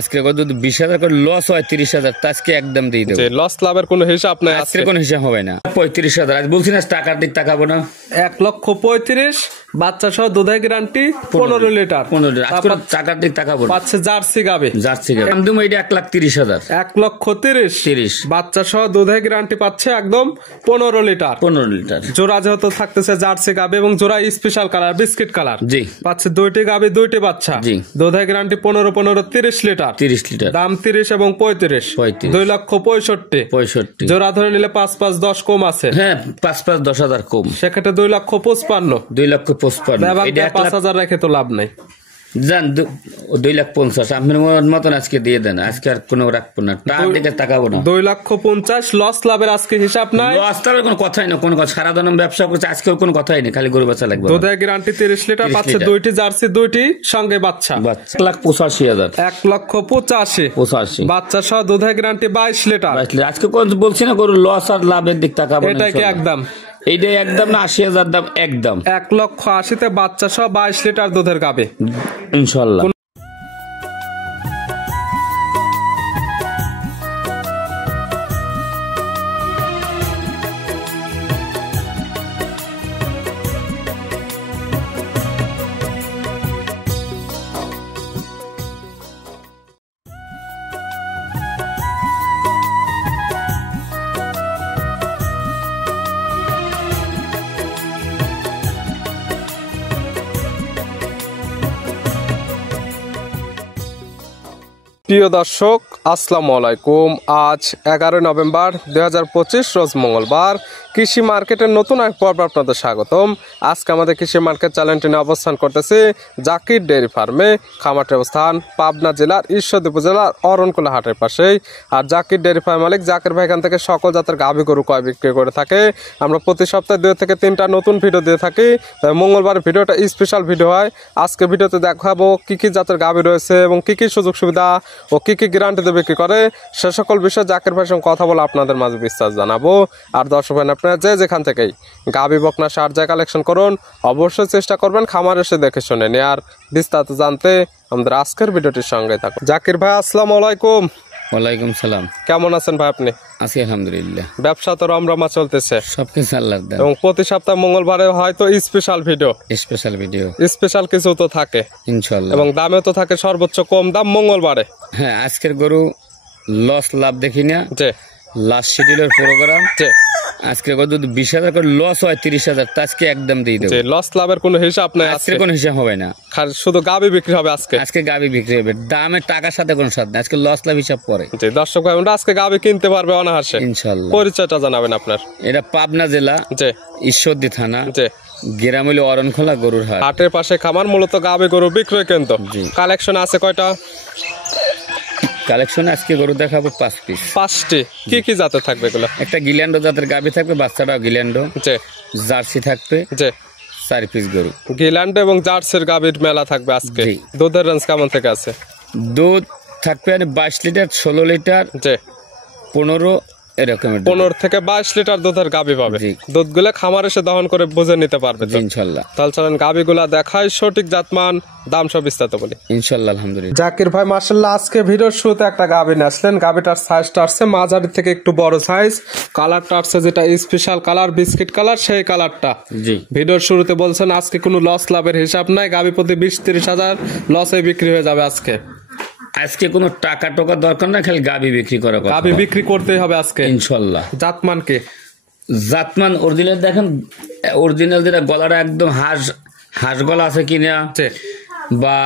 আজকে যদি 20,000 করে লস হয় 30,000 তো আজকে একদম দিয়ে দেবো। লস লাভের কোনো হিসাব নাই, আজকে কোনো হিসাব হবে না। 35,000 আজ বলছি না টাকার দিক তাকাবো না। 1,35,000 বাচ্চা সহ দুধের গ্যারান্টি 15 লিটার। 15 লিটার আজকে টাকার দিক তাকাবো না। পাচ্ছে জার্সি গাবে, জার্সি গাবে একদম এটা 1,30,000। 1,30,000 বাচ্চা সহ দুধের গ্যারান্টি পাচ্ছে একদম 15 লিটার। 15 লিটার জোড়া যেহেতু থাকতেছে জার্সি গাবে এবং জোড়া স্পেশাল কালার বিস্কিট কালার। জি পাচ্ছে দুইটি গাবে দুইটি বাচ্চা। জি দুধের গ্যারান্টি 15 30 লিটার। 30 লিটার দাম 30 এবং 35। 2,65,000 জোড়া ধরে নিলে 5-5 10 কম আছে। হ্যাঁ 5-5 10,000 কম, সেক্ষেত্রে 2,55,000। 2,55,000 5,000 রেখে তো লাভ নাই। জান 2,50,000 আপনার মতন আজকে দিয়ে দেন। আজকে আর কোনো রাখবো না, টাকার দিকে তাকাবো না। 2,50,000 লস লাভের আজকে হিসাব নাই। লস লাভের কোনো কথাই না, কোনো কথা। সারা দিন ব্যবসা করছে, আজকেও কোনো কথাই নেই, খালি গরু বাচ্চা লাগবে। দুধের গ্যারান্টি 30 লিটার পাচ্ছে দুইটি জার্সি দুইটি সঙ্গে বাচ্চা। 1,85,000 1,85,000 বাচ্চা সহ দুধের গ্যারান্টি 22 লিটার। আজকে কোন বলছি না গরু লস আর লাভের দিক তাকাবো না। এটা কি একদম? এইটাই একদম না, 80,000 দাম একদম। 1,80,000 বাচ্চা সহ 22 লিটার দুধের গাবে ইনশাল্লাহ। প্রিয় দর্শক আসসালামু আলাইকুম। আজ 11 নভেম্বর 2025 রোজ মঙ্গলবার। কৃষি মার্কেটের নতুন এক পর্ব আপনাদের স্বাগতম। আজকে আমাদের কৃষি মার্কেট চ্যানেলটি নিয়ে অবস্থান করতেছে জাকির ডেয়ারি ফার্মে। খামারটির অবস্থান পাবনা জেলার ঈশ্বরদী উপজেলার অরণকুলা হাটের পাশেই। আর জাকির ডেয়ারি ফার্ম মালিক জাকির ভাই এখান থেকে সকল জাতের গাভী গরু ক্রয় বিক্রি করে থাকে। আমরা প্রতি সপ্তাহে 2 থেকে 3টা নতুন ভিডিও দিয়ে থাকি। মঙ্গলবার ভিডিওটা স্পেশাল ভিডিও হয়। আজকে ভিডিওতে দেখাবো কি কি জাতের গাভী রয়েছে এবং কি কি সুযোগ সুবিধা ও কি কি গ্যারান্টিতে বিক্রি করে, সে সকল বিষয়ে জাকির ভাইয়ের সঙ্গে কথা বলে আপনাদের মাঝে বিস্তার জানাবো। আর দর্শক ভাই আপনারা যেখান থেকেই গাভী বকনা সার যা কালেকশন করুন, অবশ্যই চেষ্টা করবেন খামার এসে দেখে শুনে নিয়ে। আর বিস্তারিত জানতে আমাদের আজকের ভিডিওটির সঙ্গে থাকুন। জাকির ভাই আসসালামু আলাইকুম। ওয়ালাইকুম সালাম। কেমন আছেন ভাই আপনি? আছি আলহামদুলিল্লাহ। ব্যবসা তো রমরমা চলতেছে সবকিছু আল্লাহর দান। এবং প্রতি সপ্তাহে মঙ্গলবারে হয়তো স্পেশাল ভিডিও স্পেশাল কিছু তো থাকে ইনশাআল্লাহ। এবং দামে তো থাকে সর্বোচ্চ কম দাম মঙ্গলবারে। হ্যাঁ আজকের গরু লস লাভ দেখি না, যে লাস্ট শিডিউলের প্রোগ্রাম। যে আজকে যদি 20,000 করে লস হয় 30,000 তো আজকে একদম দিয়ে দেবো। লস লাভের কোনো হিসাব নাই, আজকে কোনো হিসাব হবে না। শুধু গাভী বিক্রি হবে আজকে। আজকে গাভী বিক্রি হবে, দামের টাকার সাথে কোনো সাথ নেই। আজকে লস লাভ হিসাব পরে। দর্শক ভাই আজকে গাভী কিনতে পারবে অনায়াসে ইনশাআল্লাহ। পরিচয়টা জানাবেন আপনার। এটা পাবনা জেলা যে ঈশ্বরদী থানা যে গ্রাম হইল অরণখোলা গরুর হাট। হাটের পাশে খামার, মূলত গাভী গরু বিক্রয় কেন্দ্র। কালেকশন আছে কয়টা? কালেকশনে আজকে গরু দেখাবো 5 পিস। 5টি। কি কি জাতের থাকবে এগুলো? একটা গিল্যান্ডো জাতের গাভী থাকবে, বাচ্চাটাও গিল্যান্ডো। যে জার্সি থাকবে। যে 4 পিস গরু। গিল্যান্ড এবং জার্সির গাভীর মেলা থাকবে আজকে। দুধের রেঞ্জ কেমন থেকে আছে? দুধ থাকবে 22 লিটার, 16 লিটার, যে 15 এরকমের। 15 থেকে 22 লিটার দুধের গাভী পাবে। দুধগুলো খামার এসে দহন করে বুঝে নিতে পারবে ইনশাআল্লাহ। তাহলে চলেন গাভীগুলা দেখাই, সঠিক জাতমান দাম সব বিস্তারিত বলি ইনশাআল্লাহ। আলহামদুলিল্লাহ। জাকির ভাই মাশাআল্লাহ আজকে ভিডিওর শুরুতে একটা গাভী নিয়ে আসলেন। গাভীটার সাইজটা আসছে মাঝারি থেকে একটু বড় সাইজ। কালারটা আসছে যেটা স্পেশাল কালার বিস্কিট কালার, সেই কালারটা। জি ভিডিওর শুরুতে বলছেন আজকে কোনো লস লাভের হিসাব নাই, গাভী প্রতি 20-30 হাজার লসে বিক্রি হয়ে যাবে আজকে। আজকে কোনো টাকা টোকা দরকার না, খালি গাভী বিক্রি করা। গাভী বিক্রি করতেই হবে আজকে ইনশাআল্লাহ। জাতমান কে? জাতমান অরিজিনাল দেখেন, অরিজিনাল যেটা গলাটা একদম হাঁস গলা আছে কিনা, বা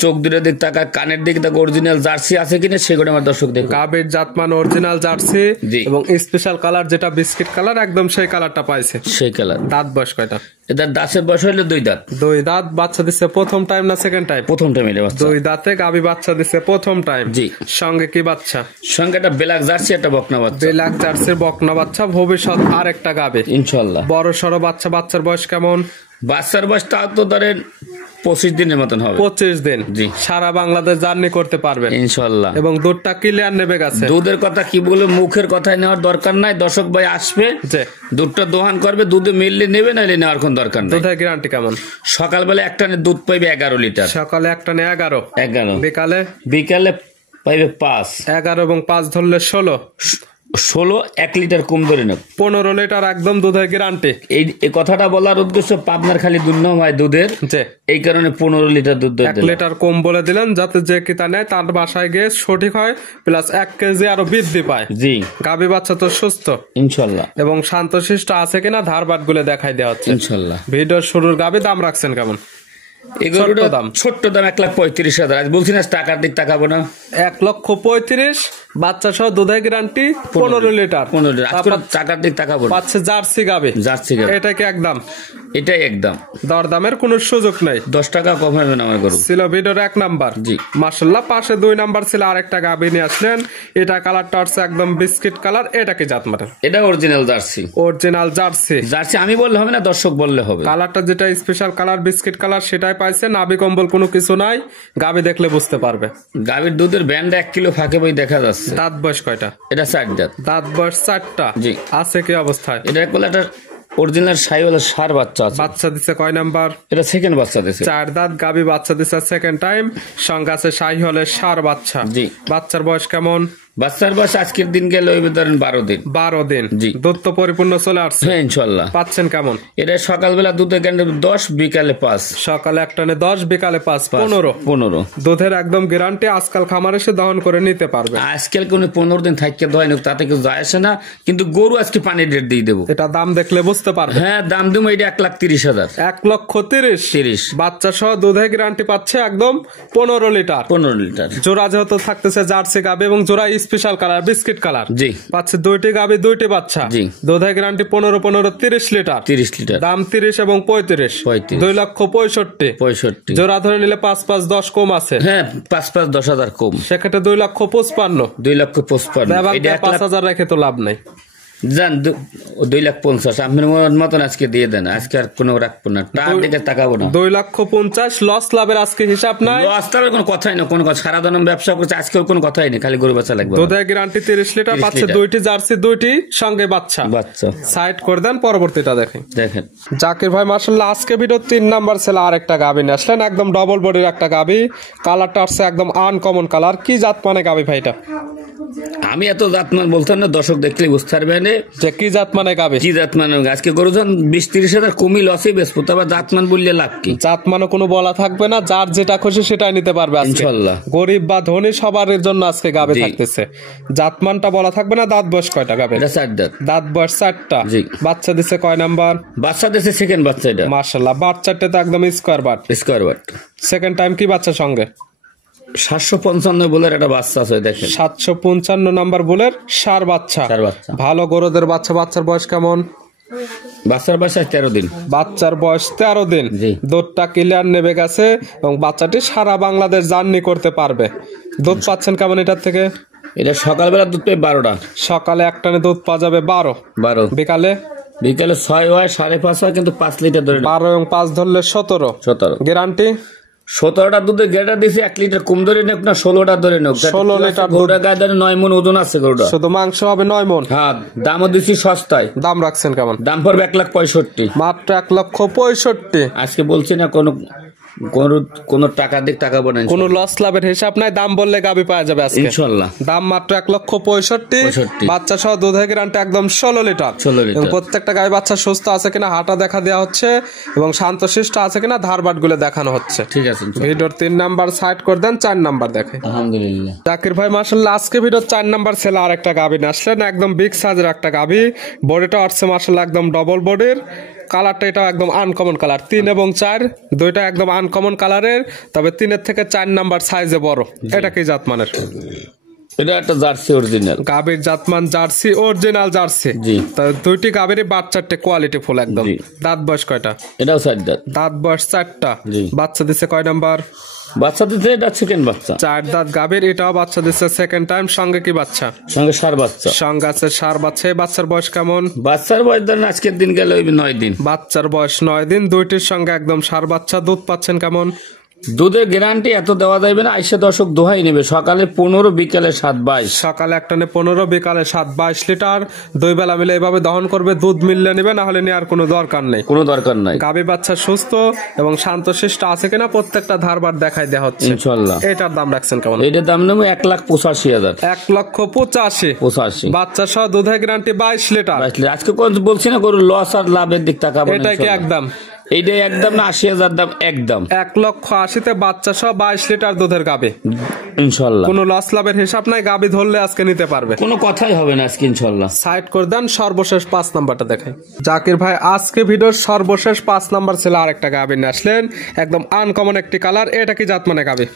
চোখ দুটোর দিক তাকায়, কানের দিক তাকায়, অরিজিনাল জার্সি আছে কিনা সেগুলো আমার দর্শক দেখুন। গাভীর জাতমান অরিজিনাল জার্সি এবং স্পেশাল কালার যেটা বিস্কিট কালার, একদম সেই কালারটা পাইছে, সেই কালার। দাঁত বয়স কয়টা? এটা দাঁতের বয়স হইলো 2 দাঁত। 2 দাঁত। বাচ্চা দিচ্ছে প্রথম টাইম না সেকেন্ড টাইম? প্রথম টাইম। 2 দাঁতে গাভী বাচ্চা দিচ্ছে প্রথম টাইম। জি। সঙ্গে কি বাচ্চা? সঙ্গে একটা ব্ল্যাক জার্সি, একটা বকনা বাচ্চা। ব্ল্যাক জার্সির বকনা বাচ্চা, ভবিষ্যৎ আর একটা গাভী ইনশাআল্লাহ। বড় সড়ো বাচ্চা। বাচ্চার বয়স কেমন? বাচ্চার বয়স তাও তো ধরেন 25 দিনের মতন হবে। 25 দিন। জি। সারা বাংলাদেশ জার্নি করতে পারবেন ইনশাআল্লাহ। এবং দুধটা ক্লিয়ার নেবে গেছে। দুধের কথা কি বলে মুখের কথায় নেওয়ার দরকার নাই। দর্শক ভাই আসবে, দুধটা দোহান করবে, দুধে মিললে নেবে, নাইলে নেওয়ার কোন দরকার নাই। দুধের গ্যারান্টি কেমন? সকালবেলা এক টানে দুধ পাইবে 11 লিটার। সকালে এক টানে 11। বিকালে পাইবে 5। 11 এবং 5 ধরলে 16। 16 1 লিটার কম ধরে নেব। 15 লিটার একদম দুধের গ্যারান্টি। এই কথাটা বলার উদ্দেশ্য পাবনার খালি দুর্নাম হয় দুধের, যে এই কারণে 15 লিটার দুধ 1 লিটার কম বলে দিলেন, যাতে যে কিতা নেয় তার বাসায় গিয়ে সঠিক হয়, প্লাস 1 কেজি আরো বৃদ্ধি পায়। জি গাভী বাচ্চা তো সুস্থ ইনশাল্লাহ, এবং শান্তশিষ্ট আছে কিনা ধারবাট গুলো দেখাই দেওয়া হচ্ছে ইনশাল্লাহ। ভিডিওর শুরুর গাভী দাম রাখছেন কেমন? এই গরুটার দাম ছোট্ট দাম 1,35,000। আজ বলছি না টাকার দিক তাকাবো না। 1,35,000 বাচ্চা সহ দুধের গ্যারান্টি 15 লিটার। 15 লিটার আজ টাকার দিক তাকাবো না। পাচ্ছে জার্সি গাভী। জার্সি গাভী এটা কি একদম? এটাই একদম, দরদামের কোনো সুযোগ নেই। 10 টাকা কম হবে না আমার গরু। ছিল ভিডিওর 1 নাম্বার। জি মাশাআল্লাহ, পাশে 2 নাম্বার ছিল আরেকটা গাভী নিয়ে আসলেন। এটা কালারটা হচ্ছে একদম বিস্কিট কালার। এটা কি জাত মানের? এটা original jersey. Original jersey. Jersey আমি বললে হবে না, দর্শক বললে হবে। কালারটা যেটা স্পেশাল কালার বিস্কিট কালার সেটাই পাইছে, নাভি কম্বল কোনো কিছু নাই। গাভী দেখলে বুঝতে পারবে। গাভীর দুধের ব্যান্ড 1 কিলো ফাঁকে বই দেখা যাচ্ছে। দাঁত বয়স কয়টা? এটা 4 দাঁত। দাঁত বয়স 4টা। জি। আছে কি অবস্থায়? এটা বলে একটা অরিজিনাল সাইওয়ালা সার বাচ্চা আছে। বাচ্চা দিছে কয় নাম্বার? এটা সেকেন্ড বাচ্চা দিছে। 4 দাঁত গাভী বাচ্চা দিছে সেকেন্ড টাইম। সঙ্গে আছে শাহিওয়ালের সার বাচ্চা। জি। বাচ্চার বয়স কেমন? বাচ্চার বয়স আজকের দিন গেলে ওই ধরেন 12 দিন। 12 দিন। জি। দুধ তো পরিপূর্ণ চলে আসছে। হ্যাঁ ইনশাল্লাহ। পাচ্ছেন কেমন? এটা সকালবেলা দুধের গ্যারান্টি 10, বিকালে 5। সকালে এক টানে 10, বিকালে 5, 15 দুধের একদম গ্যারান্টি। আজকাল খামারে এসে দহন করে নিতে পারবে। আজকাল কোন 15 দিন থাকতে দয় না, তাতে কেউ যায় আসে না, কিন্তু গরু আজকে পানির রেট দিয়ে দেবো। এটা দাম দেখলে বুঝতে পারবে। হ্যাঁ দাম দেবো, এটা 1,30,000। 1,30,000 বাচ্চা সহ দুধের গ্যারান্টি পাচ্ছে একদম 15 লিটার। 15 লিটার জোড়া যেহেতু থাকতেছে জার্সি গাভী এবং জোড়া স্পেশাল কালার বিস্কিট কালার। জি। পাচ্ছে 2টি গাভী 2টি বাচ্চা। জি। দুধের গ্যারান্টি 15 30 লিটার। 30 লিটার দাম 30 এবং 35। 2,65,000। 65 জোড়া ধরে নিলে 5 10 কম আছে। হ্যাঁ 5,10,000 কম। সেক্ষেত্রে 2,55,000। 2,55,000 এটা 5,000 রেখে তো লাভ নাই। জান 2,50,000 আপনার মতন আজকে দিয়ে দেন। আজকে আর কোনো রাখবো না, তার দিকে তাকাবো না। 2,50,000 লস লাভের আজকে হিসাব নাই। লস তার কোনো কথাই না, কোনো কথা। সারা দিন ব্যবসা করছে, আজকেও কোনো কথাই নেই, খালি গরু বাচ্চা লাগবে। দুধের গ্যারান্টি 30 লিটার। 30 পাচ্ছে লিটার। 2টি জার্সি 2টি সঙ্গে বাচ্চা। সাইড করে দেন, পরবর্তীটা দেখেন। জাকির ভাই মাশাআল্লাহ আজকে ভিডিও 3 নাম্বার ছিল আরেকটা গাভী নিয়ে আসলেন, একদম ডবল বডির একটা গাভী। কালারটা আসছে একদম আনকমন কালার। কি জাত মানে গাভী ভাই এটা? আমি এত জাতমান বলতাম না, দর্শক দেখলে বুঝতে পারবে না যে কি জাত মানে গাভী। কি জাতমান আজকে গরু যখন 20-30,000 কমই লসই বেচবো, তবে জাতমান বললে লাভ কি? জাত মানে কোনো বলা থাকবে না, যার যেটা খুশি সেটাই নিতে পারবে আজকে ইনশাআল্লাহ। গরিব বা ধনী সবার জন্য আজকে গাভী থাকতেছে। জাতমানটা বলা থাকবে না। দাঁত বয়স কয়টা গাভী? এটা 4 দাঁত। দাঁত বয়স 4টা। জি। বাচ্চা দিছে কয় নাম্বার? বাচ্চা দিছে সেকেন্ড বাচ্চা। এটা মাশাআল্লাহ বাচ্চাটা তো একদম স্কয়ার বাট। সেকেন্ড টাইম কি বাচ্চা সঙ্গে? 755 বলের একটা বাচ্চা আছে দেখেন। 755 নাম্বার বলের সার বাচ্চা। ভালো গরুদের বাচ্চা। বাচ্চার বয়স কেমন? বাচ্চার বয়স 13 দিন। বাচ্চার বয়স 13 দিন। দুধটা ক্লিয়ার নেবে গেছে এবং বাচ্চাটি সারা বাংলাদেশ জার্নি করতে পারবে। দুধ পাচ্ছেন কেমন এটার থেকে? এটা সকালবেলা দুধ পাই 12টা। সকালে এক টানে দুধ পাওয়া যাবে 12। বিকালে 6 হয়, 5.5 হয়, কিন্তু 5 লিটার ধরে 12 এবং 5 ধরলে 17। গ্যারান্টি 17টা দুধের গ্যারান্টি দিয়েছে। 1 লিটার কম ধরে নেক না, 16টা ধরে নেক। 16 লিটার গরুটা গায়ে 9 মণ ওজন আছে গরুটা। শুধু মাংস হবে 9 মণ। হ্যাঁ দামও দিচ্ছি সস্তায়। দাম রাখছেন কেমন? দাম পড়বে 1,65,000। মাত্র 1,65,000। আজকে বলছি না কোন টাকা দিক তাকাবো না, কোন লস লাভের হিসাব নাই। দাম বললে গাবি পাওয়া যাবে আজকে ইনশাআল্লাহ। দাম মাত্র 1,65,000। বাচ্চা সহ দুধের গ্যারান্টি একদম 16 লিটার। এবং প্রত্যেকটা গাই বাচ্চা সুস্থ আছে কিনা হাঁটা দেখা দেওয়া হচ্ছে এবং শান্তশিষ্ট আছে কিনা ধারবাট গুলো দেখানো হচ্ছে। ঠিক আছে। ভিডিওর 3 নাম্বার সাইড করে দেন, 4 নাম্বার দেখে। আলহামদুলিল্লাহ জাকির ভাই মাশাআল্লাহ আজকে ভিডিওর 4 নাম্বার ছেলে আর একটা গাবি নিয়ে আসলেন, একদম বিগ সাইজের একটা গাবি। বডিটা আসছে মাশাআল্লাহ একদম ডবল বডির। কালারটা এটা একদম আনকমন কালার। 3 এবং 4 দুইটা একদম আনকমন কালারের, তবে 3-এর থেকে 4 নাম্বার সাইজে বড়। এটা কি জাতমানের? এটা একটা জার্সি অরিজিনাল। গাবির জাতমান জার্সি, অরিজিনাল জার্সি। জি। দুইটি গাবিরই বাচ্চারটে কোয়ালিটি ফুল একদম। দাঁত বয়স কয়টা? এটাও 4 দাঁত। দাঁত বয়স 4টা। বাচ্চা দিছে কয় নাম্বার? বাচ্চা দিছে এটা সেকেন্ড বাচ্চা। 4 দাঁত গাবির, এটাও বাচ্চা দিছে সেকেন্ড টাইম। সঙ্গে কি বাচ্চা? সঙ্গে সার বাচ্চা। সঙ্গে আছে সার বাচ্চা। বাচ্চার বয়স কেমন? বাচ্চার বয়স ধরেন আজকের দিন গেলে 9 দিন। বাচ্চার বয়স 9 দিন। দুইটির সঙ্গে একদম সার বাচ্চা। দুধ পাচ্ছেন কেমন? দুধের গ্যারান্টি এত দেওয়া যাবে না, আইসা দর্শক দোহাই নেবে। সকালে 15, বিকালে 7-22। সকালে এক টানে 15, বিকালে 7-22 লিটার। 2 বেলা মিলে এভাবে দহন করবে, দুধ মিললে নেবে, না হলে নেওয়ার কোনো দরকার নেই। কোনো দরকার নাই। গাভী বাচ্চা সুস্থ এবং শান্তশিষ্ট আছে কিনা প্রত্যেকটা ধারবার দেখাই দেওয়া হচ্ছে ইনশাল্লাহ। এটার দাম রাখছেন কেমন? এটার দাম নেবো 1,85,000। 1,85,000 বাচ্চা সহ দুধের গ্যারান্টি 22 লিটার। আজকে কোন বলছি না গরু লস আর লাভের দিক তাকাবো না, এটা কি ইনশাল্লাহ। একদম? এইটা একদম না, 80,000 দাম একদম। 1,80,000 বাচ্চা সহ 22 লিটার দুধের গাভী ইনশাল্লাহ। কোনো লস লাভের হিসাব নাই। গাভী ধরলে আজকে নিতে পারবে, কোনো কথাই হবে না আজকে ইনশাল্লাহ। সাইড করে দেন। সর্বশেষ 5 নাম্বারটা দেখাই। জাকির ভাই আজকে ভিডিওর সর্বশেষ 5 নাম্বার ছিল আরেকটা গাভী নিয়ে আসলেন, একদম আনকমন একটি কালার। এটা কি জাত মানে গাভী?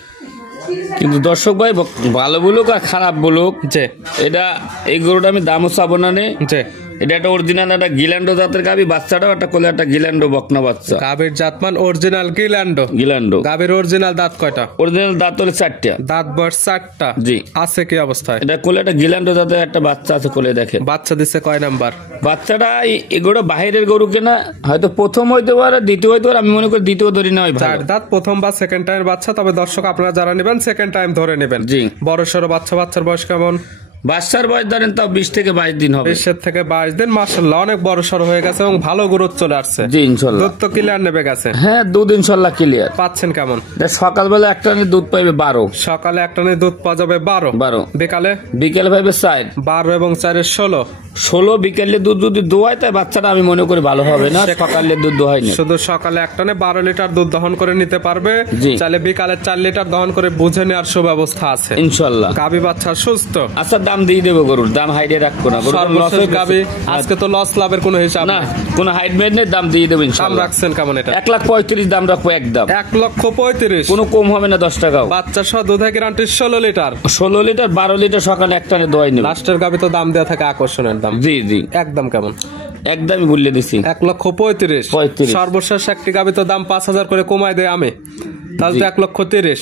কিন্তু দর্শক ভাই ভালো বলুক আর খারাপ বলুক, যে এটা এই গরুটা আমি দামও চাবো না নে। যে এটা একটা অরিজিনাল একটা গিল্যান্ডো জাতের গাভী, বাচ্চাটাও একটা কোলে একটা গিল্যান্ডো বকনা বাচ্চা। গাভীর জাতমান অরিজিনাল গিল্যান্ডো। গিল্যান্ডো গাভীর অরিজিনাল দাঁত কয়টা? অরিজিনাল দাঁত হলে 4টা। দাঁত বয়স 4টা। জি। আছে কি অবস্থায়? এটা কোলে একটা গিল্যান্ডো জাতের একটা বাচ্চা আছে, কোলে দেখেন। বাচ্চা দিচ্ছে কয় নাম্বার? বাচ্চাটা এগুলো বাহিরের গরু কেনা, হয়তো প্রথম হইতে পারে, দ্বিতীয় হইতে পারে। আমি মনে করি দ্বিতীয় ধরি না, 4 দাঁত, প্রথম বা সেকেন্ড টাইম বাচ্চা। তবে দর্শক আপনারা যারা নেবেন সেকেন্ড টাইম ধরে নেবেন। জি। বড় সড়ো বাচ্চা। বাচ্চার বয়স কেমন? বাচ্চার বয়স ধরেন তাও 20 থেকে 22 দিন হবে। 20 থেকে 22 দিন। মাশাআল্লাহ অনেক বড় সড়ো হয়ে গেছে এবং ভালো গ্রোথ চলে আসছে। জি ইনশাল্লাহ। দুধ তো ক্লিয়ার নেবে গেছে। হ্যাঁ, দুধ ইনশাল্লাহ ক্লিয়ার। পাচ্ছেন কেমন? সকালবেলা একটা দুধ পাইবে 12। সকালে এক টানে দুধ পাওয়া যাবে 12। বিকালে? বিকেলে পাইবে 4। 12 এবং 4 16। 16 বিকেলে দুধ যদি দোয়ায়, তাই বাচ্চাটা আমি মনে করি ভালো হবে না। সকালে দুধ দোয়াই না, শুধু সকালে এক টানে 12 লিটার দুধ দহন করে নিতে পারবে। জি। চাইলে বিকালে 4 লিটার দহন করে বুঝে নেওয়ার সুব্যবস্থা আছে ইনশাল্লাহ। গাভী বাচ্চা সুস্থ। আচ্ছা, দাম দিয়ে দেবো গরুর, দাম হাইডে রাখবো না। সর্বশেষ গাভী আজকে তো লস লাভের কোনো হিসাব না, নাই। কোনো হাইড মেড নেই, দাম দিয়ে দেবো দাম ইনশাল্লাহ। রাখছেন কেমন এটা? 1,35,000 দাম রাখবো একদম। 1,35,000। কোনো কম হবে না 10 টাকাও। বাচ্চা সহ দুধের গ্যারান্টি 16 লিটার। 16 লিটার 12 লিটার সকালে একটানে দোয়াই নেবে। লাস্টের গাভী তো দাম দেওয়া থাকে আকর্ষণের দাম। জি জি, একদম কেমন? একদমই বললে দিছি 1,35,000। 35। সর্বশেষ একটি গাভী তো দাম 5,000 করে কমায় দেয় আমি, তাহলে তো 1,30,000।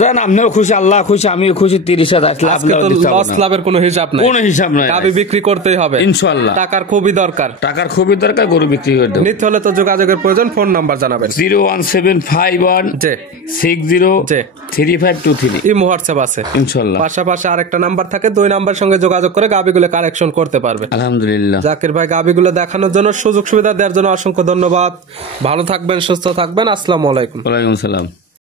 জান, আপনিও খুশি, আল্লাহ খুশি, আমিও খুশি। 30,000 আজকে তো লস লাভের কোনো হিসাব নাই। কোনো হিসাব নাই। গাভী বিক্রি করতেই হবে ইনশাল্লাহ। টাকার খুবই দরকার। টাকার খুবই দরকার, গরু বিক্রি করে দেবো। নিতে হলে তো যোগাযোগের প্রয়োজন। ফোন নাম্বার জানাবেন। 01751 যে 603523। এই হোয়াটসঅ্যাপ আছে ইনশাল্লাহ। পাশাপাশি আরেকটা নাম্বার থাকে, 2 নাম্বার সঙ্গে যোগাযোগ করে গাভীগুলো কালেকশন করতে পারবে। আলহামদুলিল্লাহ। জাকির ভাই গাভীগুলো দেখানোর জন্য, সুযোগ সুবিধা দেওয়ার জন্য অসংখ্য ধন্যবাদ। ভালো থাকবেন, সুস্থ থাকবেন। আসসালামু আলাইকুম। ওয়ালাইকুম সালাম।